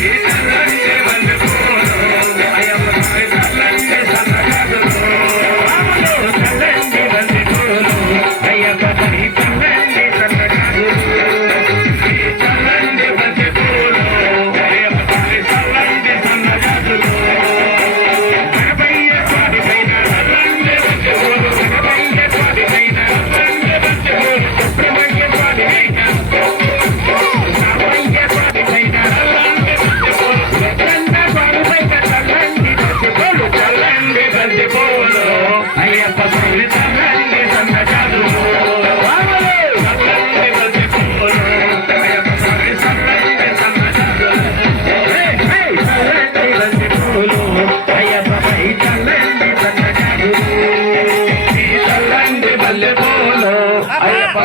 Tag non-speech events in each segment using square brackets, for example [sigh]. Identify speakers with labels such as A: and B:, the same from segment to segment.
A: Yeah. [laughs]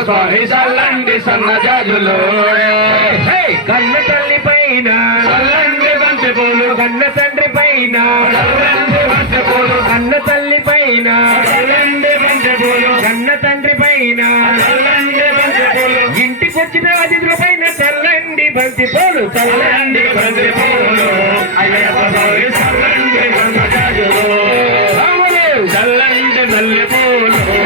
A: స్వామి చల్లండి సన్నజాజులు
B: కన్న తల్లి పైన.
A: చల్లండి బంతి పూలు.
B: కన్న తండ్రి పైన.
A: చల్లండి బంతి పూలు.
B: కన్న తల్లి పైన.
A: చల్లండి బంతి పూలు.
B: కన్న తండ్రి పైన.
A: చల్లండి బంతి పూలు.
B: ఇంటికొచ్చిన అతిథుల పైన చల్లండి బంతి పూలు.
A: చల్లండి బంతి పూలు. అయ్యప్ప స్వామి చల్లండి సన్నజాజులు చల్లండి మల్లె పూలు.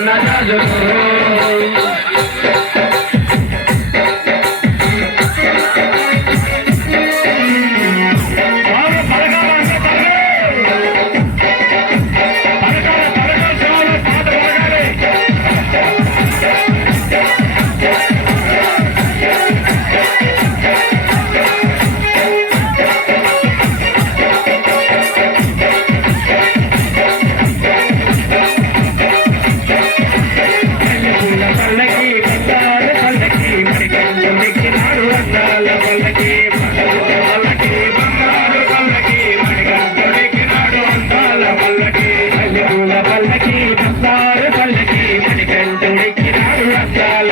A: ನನ್ನ నృత్యాల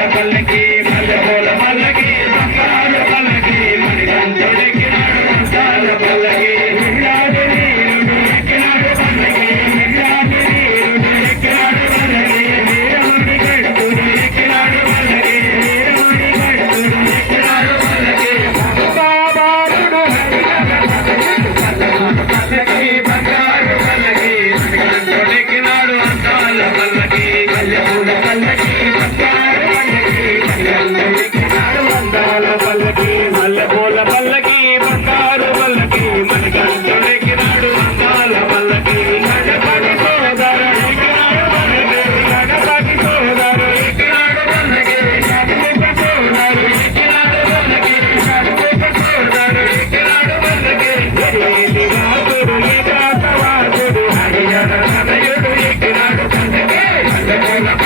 B: Thank you.